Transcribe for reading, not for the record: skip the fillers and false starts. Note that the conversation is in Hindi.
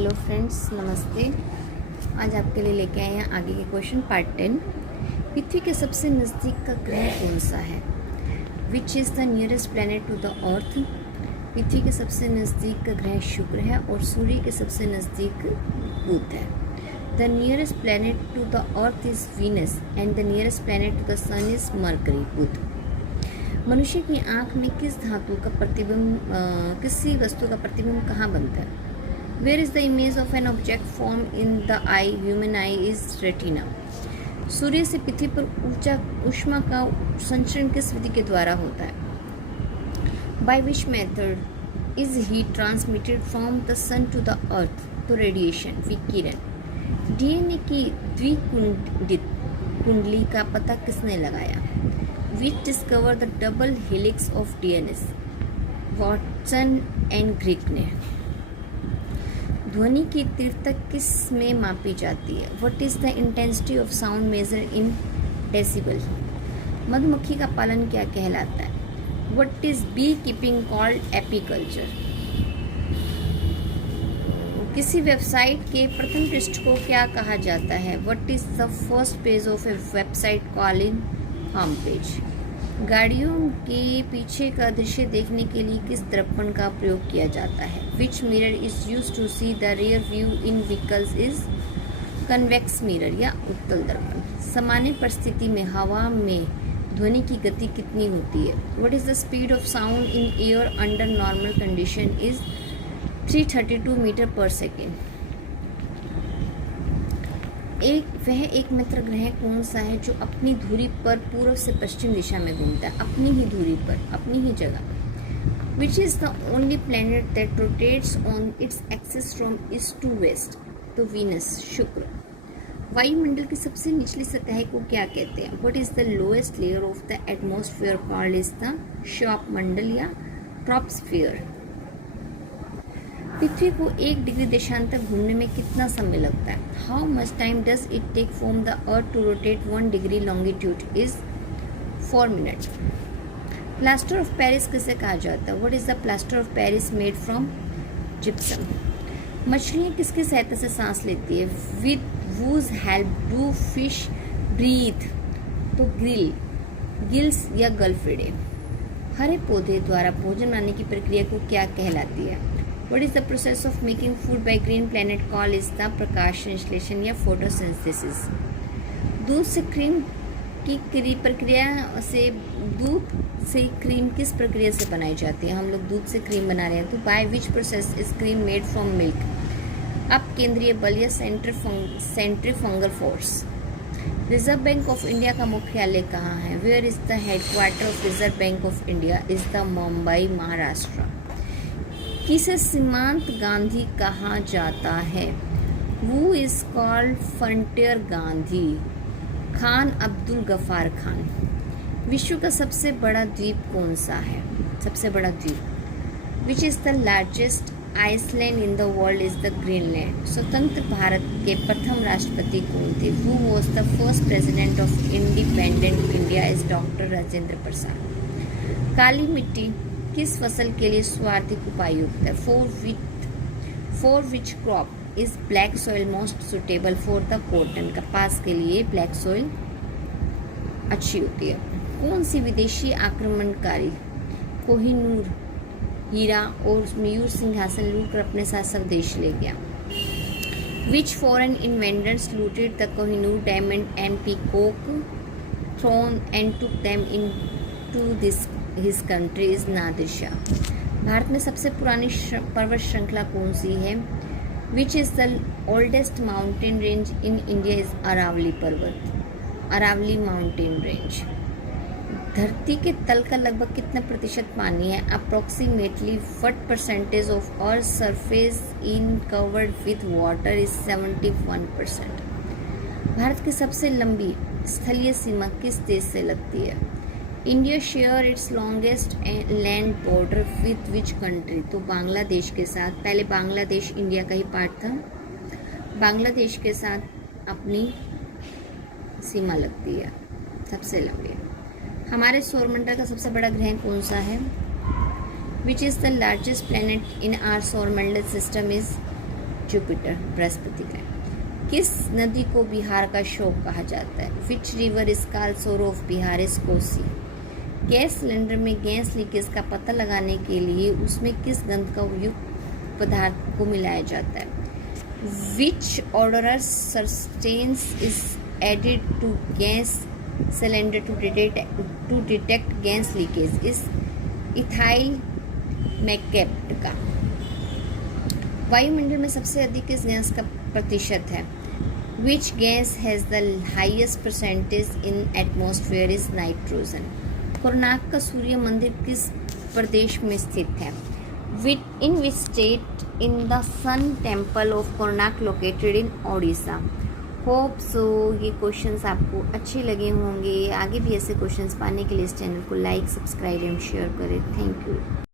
हेलो फ्रेंड्स, नमस्ते। आज आपके लिए लेके आए हैं आगे के क्वेश्चन पार्ट 10। पृथ्वी के सबसे नज़दीक का ग्रह कौन सा है? Which is the nearest planet to the earth? पृथ्वी के सबसे नज़दीक का ग्रह शुक्र है और सूर्य के सबसे नज़दीक बुध है। The nearest planet to the earth is Venus and the nearest planet to the sun is Mercury, बुध। मनुष्य की आँख में किस धातु का प्रतिबिंब किसी वस्तु का प्रतिबिंब कहाँ बनता है? Where is the image of an object formed in the eye? Human eye is retina. सूर्य से पृथ्वी पर ऊष्मा का संचरण किस विधि के द्वारा होता है? By which method is heat transmitted from the sun to the earth? तो रेडिएशन, विकिरण। डीएनए की द्विकुंडित कुंडली का पता किसने लगाया? Which discovered the double helix of DNA? Watson and Crick ने। ध्वनि की तीव्रता किस में मापी जाती है? What is the intensity of sound measure in decibel? मधुमक्खी का पालन क्या कहलाता है? What is bee keeping called? Apiculture. किसी वेबसाइट के प्रथम पृष्ठ को क्या कहा जाता है? What is the first page of a website calling? Home page. गाड़ियों के पीछे का दृश्य देखने के लिए किस दर्पण का प्रयोग किया जाता है? Which mirror is use to see the rear view in vehicles is? Convex mirror या उत्तल दर्पण। सामान्य परिस्थिति में हवा में ध्वनि की गति कितनी होती है? What is the speed of sound in air under normal condition is 332 metre per second. एक मित्र ग्रह कौन सा है जो अपनी धुरी पर पूर्व से पश्चिम दिशा में घूमता है? अपनी ही धुरी पर, अपनी ही जगह। Which is the only planet that rotates on its axis from east to west? तो वीनस, शुक्र। वायुमंडल की सबसे निचली सतह को क्या कहते हैं? What is the lowest layer of the atmosphere called is the शॉप मंडल या ट्रॉपोस्फियर। पृथ्वी को 1 डिग्री देशांतर घूमने में कितना समय लगता है? How much time does it take from the earth to rotate 1 degree longitude is 4 minute. Plaster of Paris किसे कहा जाता है? What is the plaster of Paris made from? Gypsum. मछलियाँ किसकी सहायता से सांस लेती है? With whose help do fish breathe? तो गिल्स या गलफेडे। हरे पौधे द्वारा भोजन बनाने की प्रक्रिया को क्या कहलाती है? What is the process of making food by green planet called is the प्रकाश संश्लेषण या फोटोसिंथेसिस। दूध से क्रीम किस प्रक्रिया से बनाई जाती है? हम लोग दूध से क्रीम बना रहे हैं, तो by which process is cream made from milk? अब केंद्रीय बल या centrifugal force. Reserve Bank of India का मुख्यालय कहाँ है? Where is the headquarter of Reserve Bank of India? Is the Mumbai, Maharashtra. किसे सीमांत गांधी कहा जाता है? वो is called frontier Gandhi. Khan Abdul Ghaffar Khan. विश्व का सबसे बड़ा द्वीप कौन सा है? सबसे बड़ा द्वीप। Which is the largest island in the world is the Greenland. स्वतंत्र भारत के प्रथम राष्ट्रपति कौन थे? Who was the first president of independent India is doctor Rajendra Prasad. काली मिट्टी किस फसल के लिए सर्वाधिक उपयुक्त है? For which crop is black soil most suitable for the cotton? कपास के लिए ब्लैक सॉइल अच्छी होती है। कौन सी विदेशी आक्रमणकारी कोहिनूर हीरा और मयूर सिंहासन लूट कर अपने साथ स्वदेश ले गया? Which foreign inventors looted the Kohinoor diamond and peacock throne and took them into this his country is Nadir Shah. Bharat में सबसे पुरानी पर्वत श्रृंखला कौन सी है? Which is the oldest mountain range in India is Aravalli पर्वत, अरावली माउंटेन रेंज। धरती के तल का लगभग कितना प्रतिशत पानी है? Approximately what percentage of earth surface in covered with water is 71%। Bharat की सबसे लंबी स्थलीय सीमा किस देश से लगती है? India share its longest land border with which country? तो बांग्लादेश के साथ। पहले बांग्लादेश इंडिया का ही पार्ट था। बांग्लादेश के साथ अपनी सीमा लगती है सबसे लंबी। हमारे सौरमंडल का सबसे बड़ा ग्रह कौन सा है? Which is the largest planet in our सौरमंडल सिस्टम इज जुपिटर बृहस्पति का है। किस नदी को बिहार का शोक कहा जाता है? विच रिवर इज कॉल्ड सोरो of Bihar is Kosi. Gas cylinder में गैस लीकेज का पता लगाने के लिए उसमें किस गंध का युक्त पदार्थ को मिलाया जाता है? विच odorous substance is added to gas cylinder to detect gas leakage? is ethyl Macat का। वायुमंडल में सबसे अधिक किस गैस का प्रतिशत है? Which gas has the highest percentage in atmosphere is nitrogen. Konark का सूर्य मंदिर किस प्रदेश में स्थित है? In which state in the sun temple of Konark located in Odisha. Hope so ये क्वेश्चंस आपको अच्छे लगे होंगे। आगे भी ऐसे क्वेश्चंस पाने के लिए इस चैनल को लाइक, सब्सक्राइब एंड शेयर करें। Thank you.